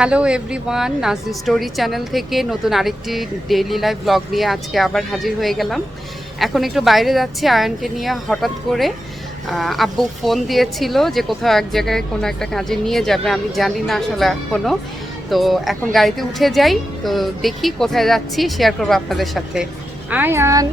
Hello everyone, Narzary story channel থেকে নতুন আরেকটি ডেইলি লাইফ ব্লগ নিয়ে আজকে আবার হাজির হয়ে গেলাম। এখন একটু বাইরে যাচ্ছি আয়ানকে নিয়ে। হঠাৎ করে আব্বু ফোন দিয়েছিল যে কোথাও এক জায়গায় কোনো একটা কাজে নিয়ে যাবে, আমি জানি না আসলে এখনও। তো এখন গাড়িতে উঠে যাই, তো দেখি কোথায় যাচ্ছি, শেয়ার করবো আপনাদের সাথে। Ayaan,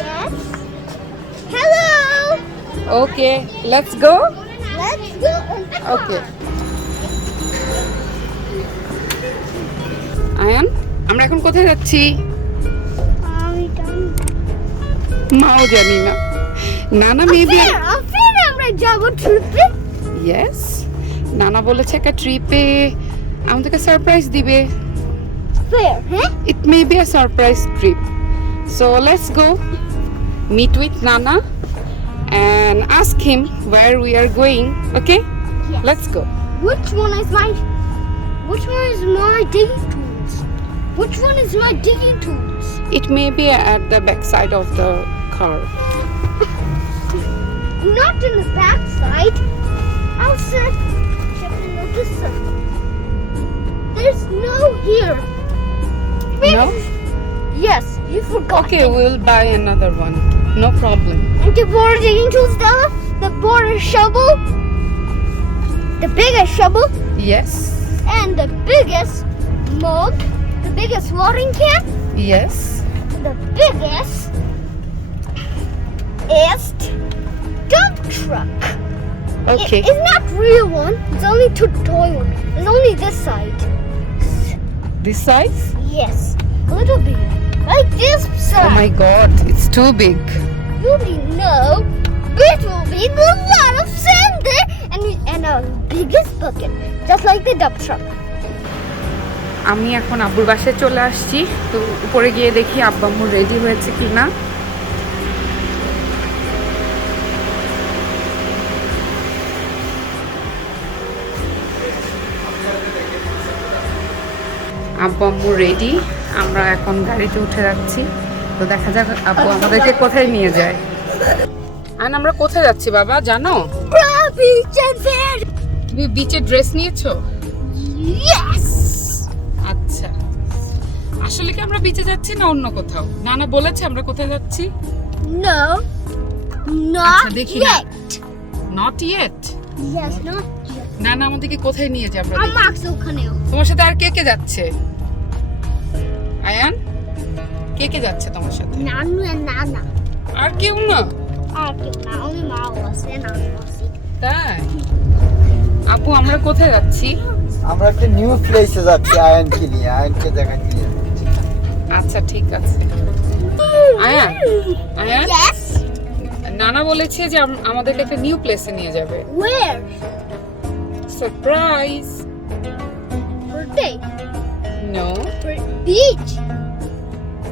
Yes. Hello. Okay let's go. Let's go. Okay Ayaan, আমরা এখন কোথায় যাচ্ছি মাও জানি না। নানা মেবি আমরা যাব ট্রিপে। ইয়েস, নানা বলেছে একটা ট্রিপে আমাদেরকে সারপ্রাইজ দিবে। Where? Huh? It may be a surprise trip. So let's go meet with Nana and ask him where we are going. Okay? Yes. Let's go. Which one is my digging tools? Which one is my digging tools? It may be at the back side of the car. Not in the back side. Outside. Checking on this side. There's no here. No? Yes, you forgot. Okay, we'll buy another one. No problem. And the border digging tools, Della? The border shovel? The biggest shovel? Yes. And the biggest mug? The biggest watering can? Yes. The biggest is dump truck. Okay. It's not real one. It's only two toy one. It's only this side. This size? Yes, a little bit. Like this side. Oh my god, it's too big. You didn't know. It will be a lot of sand there and a biggest bucket, just like the dump truck. আমি এখন আব্বুর বাসায় চলে আসছি, তো উপরে গিয়ে দেখি আব্বু আম্মু রেডি হয়েছে কিনা। আব্বু আম্মু রেডি, আমরা এখন গাড়িতে উঠে যাচ্ছি। তো দেখা যাক আব্বু আমাদেরকে কোথায় নিয়ে যায়। আর আমরা কোথায় যাচ্ছি বাবা জানো? Beach and fair. তুমি বিচে ড্রেস নিয়েছো? Yes. আচ্ছা, আসলে কি আমরা বিচে যাচ্ছি না অন্য কোথাও? নানা বলেছে আমরা কোথায় যাচ্ছি? No. Not আচ্ছা, দেখি না। yet. Not yet. Yes, not yet. নানা আমাদেরকে কোথায় নিয়ে যাবে? I'm Maxwell Canal. তোমার সাথে আর কে কে যাচ্ছে? আয়ান, কে কে যাচ্ছে তোমার সাথে? Nanu and Nana. আর কেউ না? Okay, now only Ma was and I was. তাই? আপু আমরা কোথায় যাচ্ছি? আমরা একটা নিউ প্লেসে যাচ্ছি আয়নকে নিয়ে, আয়নকে দেখাচ্ছি। আচ্ছা ঠিক আছে। আয়ান, আয়ান, Yes. নানা বলেছে যে আমাদেরকে একটা নিউ প্লেসে নিয়ে যাবে। Where? Surprise. Birthday. No, Beach.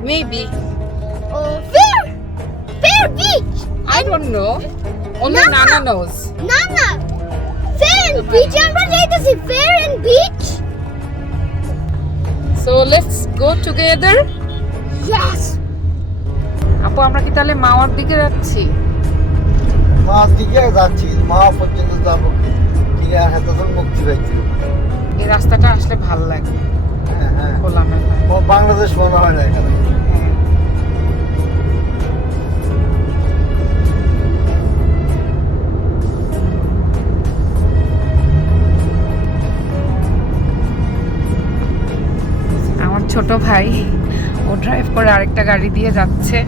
Maybe. Oh, fair. Fair beach. I don't know. Only Nana. Nana knows. Nana. Fair and beach. I'm not going to say fair and beach. So let's go together. Yes. আপু আমরা কি তাহলে মাওয়ার দিকে যাচ্ছি? মার দিকে যাচ্ছি, মা পর্যন্ত যাবো ঠিক আছে, তখন মুক্তি পাইছি। এই রাস্তাটা আসলে ভালো লাগে, হ্যাঁ হ্যাঁ, খোলামেলা। ও বাংলাদেশ মনে হয় না এখানে। হ্যাঁ। আমার ছোট ভাই ও ড্রাইভ করে আরেকটা গাড়ি দিয়ে যাচ্ছে।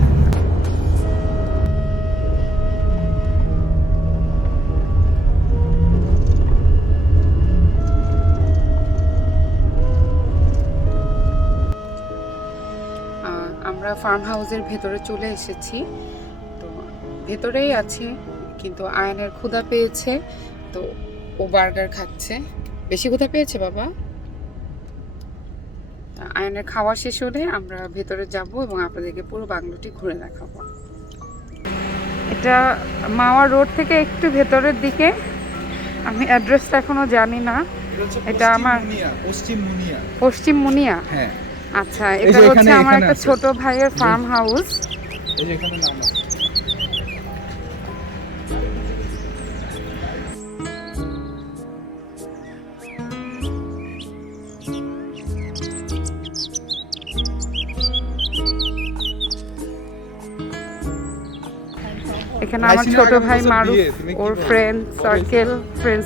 আমরা ফার্ম হাউসের ভেতরে চলে এসেছি, তো ভেতরেই আছি, কিন্তু আয়নের ক্ষুধা পেয়েছে, তো ও বার্গার খাচ্ছে। বেশি ক্ষুধা পেয়েছে বাবা। আয়নের খাওয়া শেষ হলে আমরা ভেতরে যাব এবং আপনাদেরকে পুরো বাংলোটি ঘুরে দেখাবো। এটা মাওয়া রোড থেকে একটু ভেতরের দিকে, আমি অ্যাড্রেসটা এখনো জানি না। এটা আমার পশ্চিম মুনিয়া। হ্যাঁ আচ্ছা, এটা হচ্ছে আমার একটা ছোট ভাইয়ের ফার্ম হাউস। এই যে এখানে নাম আছে। এখানে আমার ছোট ভাই মারুফ, ওর ফ্রেন্ড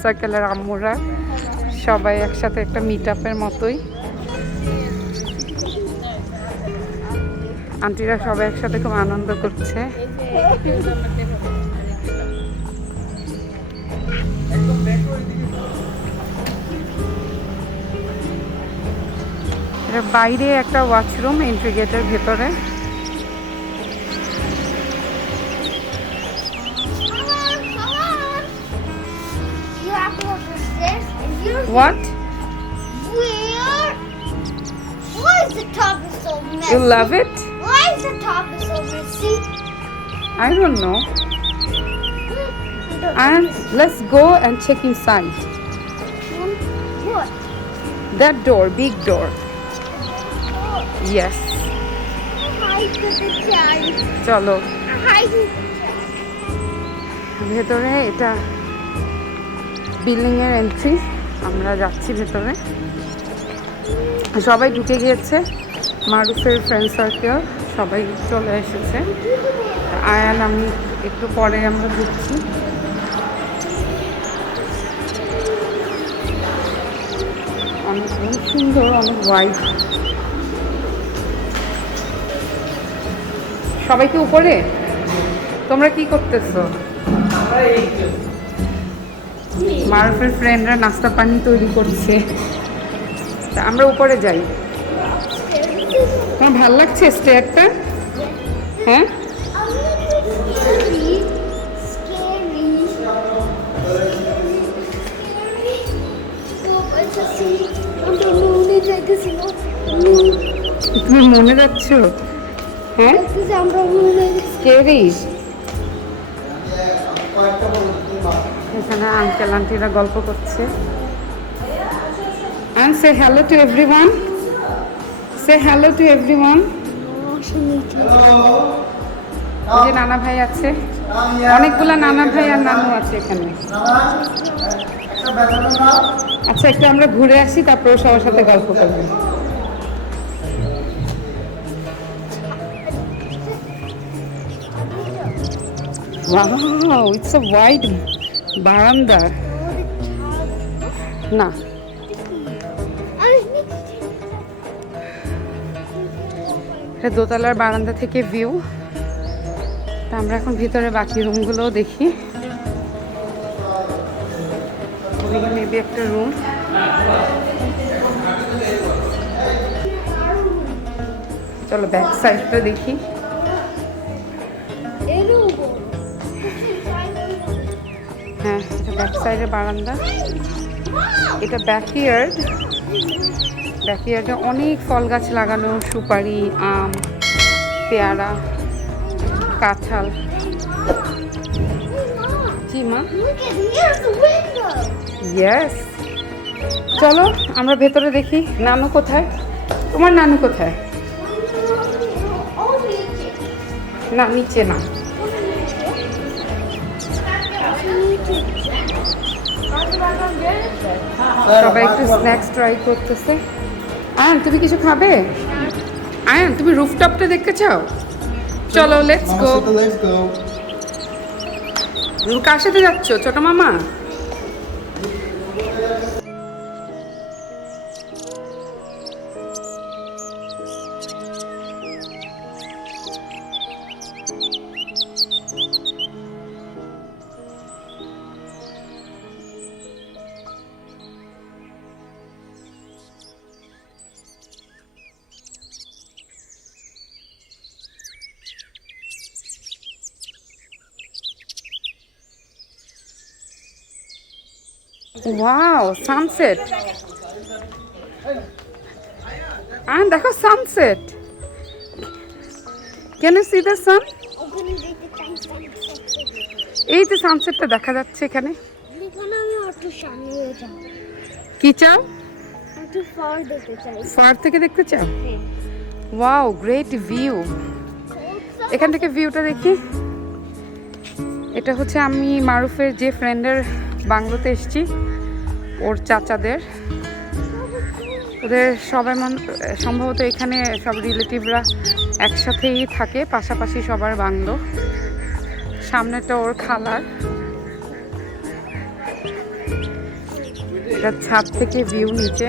সার্কেলের আম্মুরা সবাই একসাথে একটা মিট আপের মতোই। আন্টিরা সবাই একসাথে খুব আনন্দ করছে। এটা বাইরে একটা ওয়াশরুম এন্ট্রি গেটের ভেতরে। You have to go up the stairs and you're What? where? Why is the top so messy? You love it? Why is the top so messy? I don't know. And let's go and check inside. What? That door, big door. Yes. Hi to the child. চলো Hi to ভেতরে, এটা building এর entry. আমরা যাচ্ছি ভেতরে, সবাই ঢুকে গিয়েছে। মারুফের ফ্রেন্ড সার্কেল সবাই চলে এসেছে। আয়ান আমি একটু পরে আমরা ঢুকছি। অনেক সুন্দর, অনেক হোয়াইট। সবাই কি উপরে? তোমরা কি করতেছো? মারুফের ফ্রেন্ডরা নাস্তা পানি তৈরি করছে, তা আমরা উপরে যাই। তোমার ভালো লাগছে স্টেয়ারটা? হ্যাঁ, তুমি মনে যাচ্ছ? হ্যাঁ, স্কেরি। এখানে আঙ্কেল আন্টিরা গল্প করছে। And say hello to everyone. Say hello to everyone. এই যে নানা ভাই আছে, অনেকগুলা নানা ভাই আর নানু আছে এখানে। আচ্ছা, একটু আমরা ঘুরে আসি, তারপর সবার সাথে গল্প করবো। Wow, it's a wide veranda. না, এটা দোতলার বারান্দা থেকে ভিউ। তা আমরা এখন ভিতরে বাকি রুমগুলোও দেখি। মেবি একটা রুম। চলো ব্যাক সাইডটা দেখি। হ্যাঁ, এটা ব্যাক সাইডের বারান্দা। এটা ব্যাকইয়ার্ড। ব্যাকইয়ার্ডে অনেক ফল গাছ লাগানো, সুপারি, আম, পেয়ারা, কাঁঠাল। জি মা, ইয়েস। চলো আমরা ভেতরে দেখি। নানু কোথায়? তোমার নানু কোথায়? না, নিচে না। সবাই একটু স্ন্যাক্স ট্রাই করতেছে। আয়ান, তুমি কিছু খাবে? আয়ান, তুমি রুফটপটা দেখতে চাও? চলো, লেটস গো। কার সাথে যাচ্ছ, ছোট মামা? Wow, sunset. And দেখো sunset. Can you see the sun? এই যে সানসেটটা দেখা যাচ্ছে এখানে। কি চাও? ফার থেকে দেখতে চাও? Wow, great view. এখান থেকে ভিউটা দেখি। এটা হচ্ছে আমি মারুফের যে ফ্রেন্ডের বাংলোতে এসেছি, ওর চাচাদের। ওদের সবাই সম্ভবত এখানে সব রিলেটিভরা একসাথেই থাকে, পাশাপাশি সবার বাংলো। সামনেটা ওর খালার। এটা ছাদ থেকে ভিউ নিচে।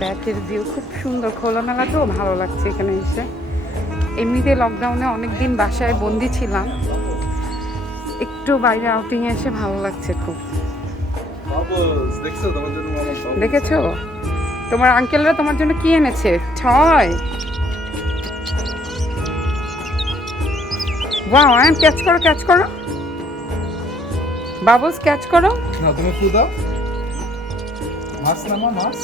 ব্যাকের ভিউ খুব সুন্দর, খোলামেলা তো ভালো লাগছে এখানে এসে। এমনিতে লকডাউনে অনেকদিন বাসায় বন্দি ছিলাম, একটু বাইরে আউটিং এসে ভালো লাগছে খুব। দেখেছো তোমার আঙ্কেলরা তোমার জন্য কি এনেছে? ছয়। ওয়াও, আয়ন ক্যাচ করো, ক্যাচ করো, বাবলস ক্যাচ করো। না তুমি ফু দাও। মাছ নামা, মাছ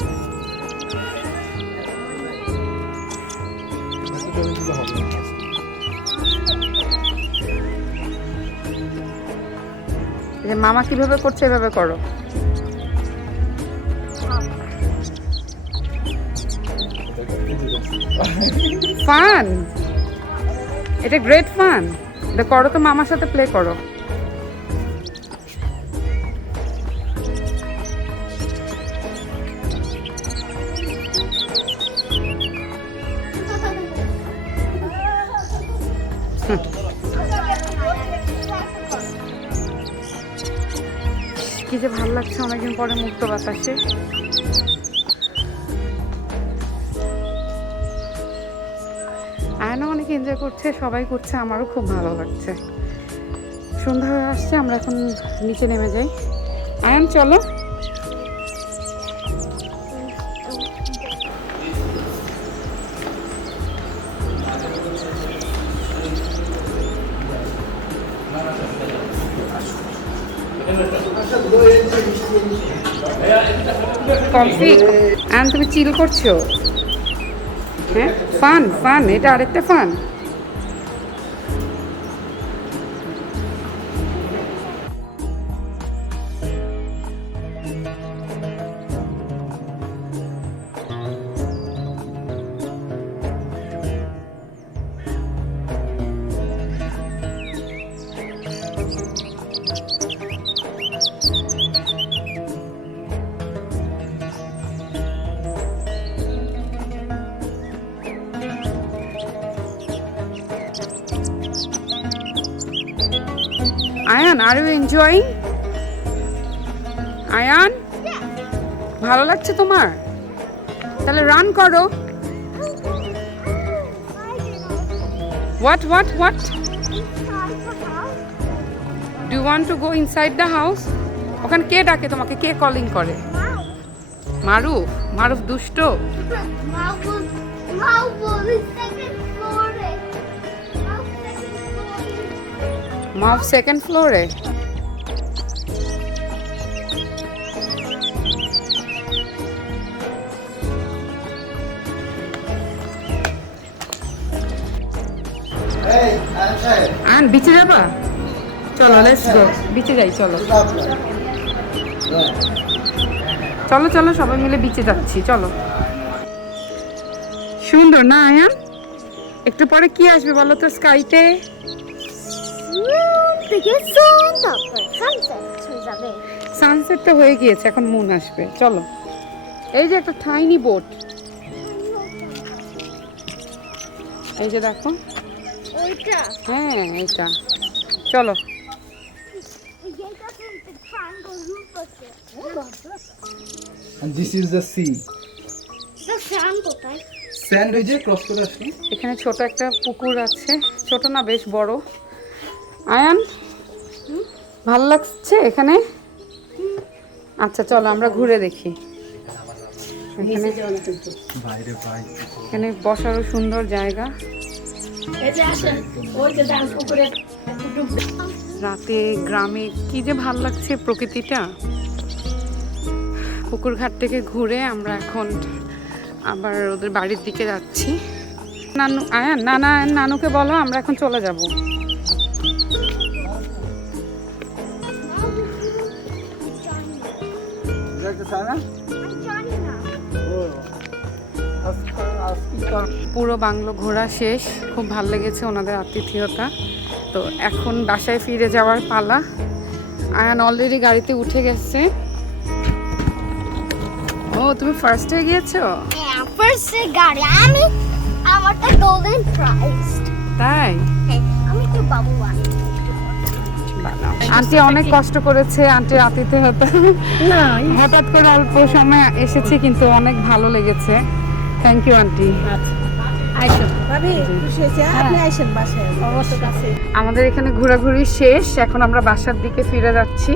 এই যে মামা কিভাবে করছে এভাবে করো। ফান, এটা গ্রেট ফান। এটা করো তো, মামার সাথে প্লে করো। কি যে ভালো লাগছে অনেকদিন পরে মুক্ত বাতাসে। আয়না অনেক এনজয় করছে, সবাই করছে, আমারও খুব ভালো লাগছে। সন্ধ্যা হয়ে আসছে, আমরা এখন নিচে নেমে যাই। আয়ন চলো। কফি আয়ন, তুমি চিল করছো? হ্যাঁ, ফান ফান, এটা আরেকটা fun. Ayaan, are you enjoying? Ayaan, ভালো লাগছে তোমার? তাহলে রান করো। What what what? Do you want to go inside the house? ওখানে কে ডাকে তোমাকে? কে কলিং করে? মারুফ? মারুফ দুষ্ট। মারুফ সেকেন্ড ফ্লোরে। আন বিচে যাবা? চলো, লেটস গো, বিচে যাই। চলো চলো চলো, সবাই মিলে বিচে যাচ্ছি, চলো। সুন্দর না আয়ান? একটু পরে কি আসবে বলো তো স্কাইতে? সানসেট তো হয়ে গিয়েছে, এখন মুন আসবে। চলো, এই যে একটা টাইনি বোট, এই যে দেখো। হ্যাঁ এইটা, চলো। And this is the sea. Sand হয়ে যে ক্রস করে আসলো। এখানে ছোট একটা পুকুর আছে, ছোট না বেশ বড়। আয়ান, ভালো লাগছে এখানে? আচ্ছা চলো আমরা ঘুরে দেখি। এখানে বসারও সুন্দর জায়গা। রাতে গ্রামে কি যে ভালো লাগছে প্রকৃতিটা। পুকুর ঘাট থেকে ঘুরে আমরা এখন আবার ওদের বাড়ির দিকে যাচ্ছি। নানু, আয়ান নানা, নানুকে বলো আমরা এখন চলে যাব। পুরো বাংলো ঘোরা শেষ, খুব ভালো লেগেছে ওনাদের আতিথেয়তা। তো এখন বাসায় ফিরে যাওয়ার পালা। আয়ান অলরেডি গাড়িতে উঠে গেছে। ও তুমি ফার্স্ট হয়ে গিয়েছো? হ্যাঁ, ফার্স্ট গাড়ি আমি, আমারটা গোল্ডেন প্রাইজ। তাই আমি তো বাবু আনি। আন্টি অনেক কষ্ট করেছে, আন্টির আতিথেয়তা না হঠাৎ করে অল্প সময় এসেছি কিন্তু অনেক ভালো লেগেছে। Thank you aunty. আইসেন ভাবি, খুশি হয়েছে আপনি আইসেন বাসায় অবশ্য কাছে। আমাদের এখানে ঘোরাঘুরি শেষ, এখন আমরা বাসার দিকে ফিরে যাচ্ছি।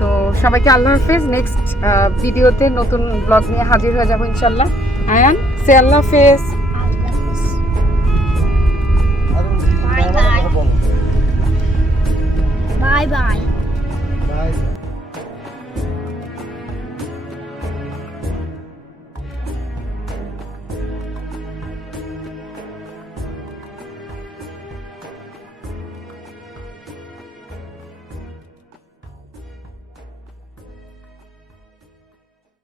তো সবাইকে আল্লাহ হাফেজ। নেক্সট ভিডিওতে নতুন ব্লগ নিয়ে হাজির হয়ে যাবো ইনশাল্লাহ। আয়ান সে আল্লাহ হাফেজ। আর Bye bye. বলো বাই বাই। বাই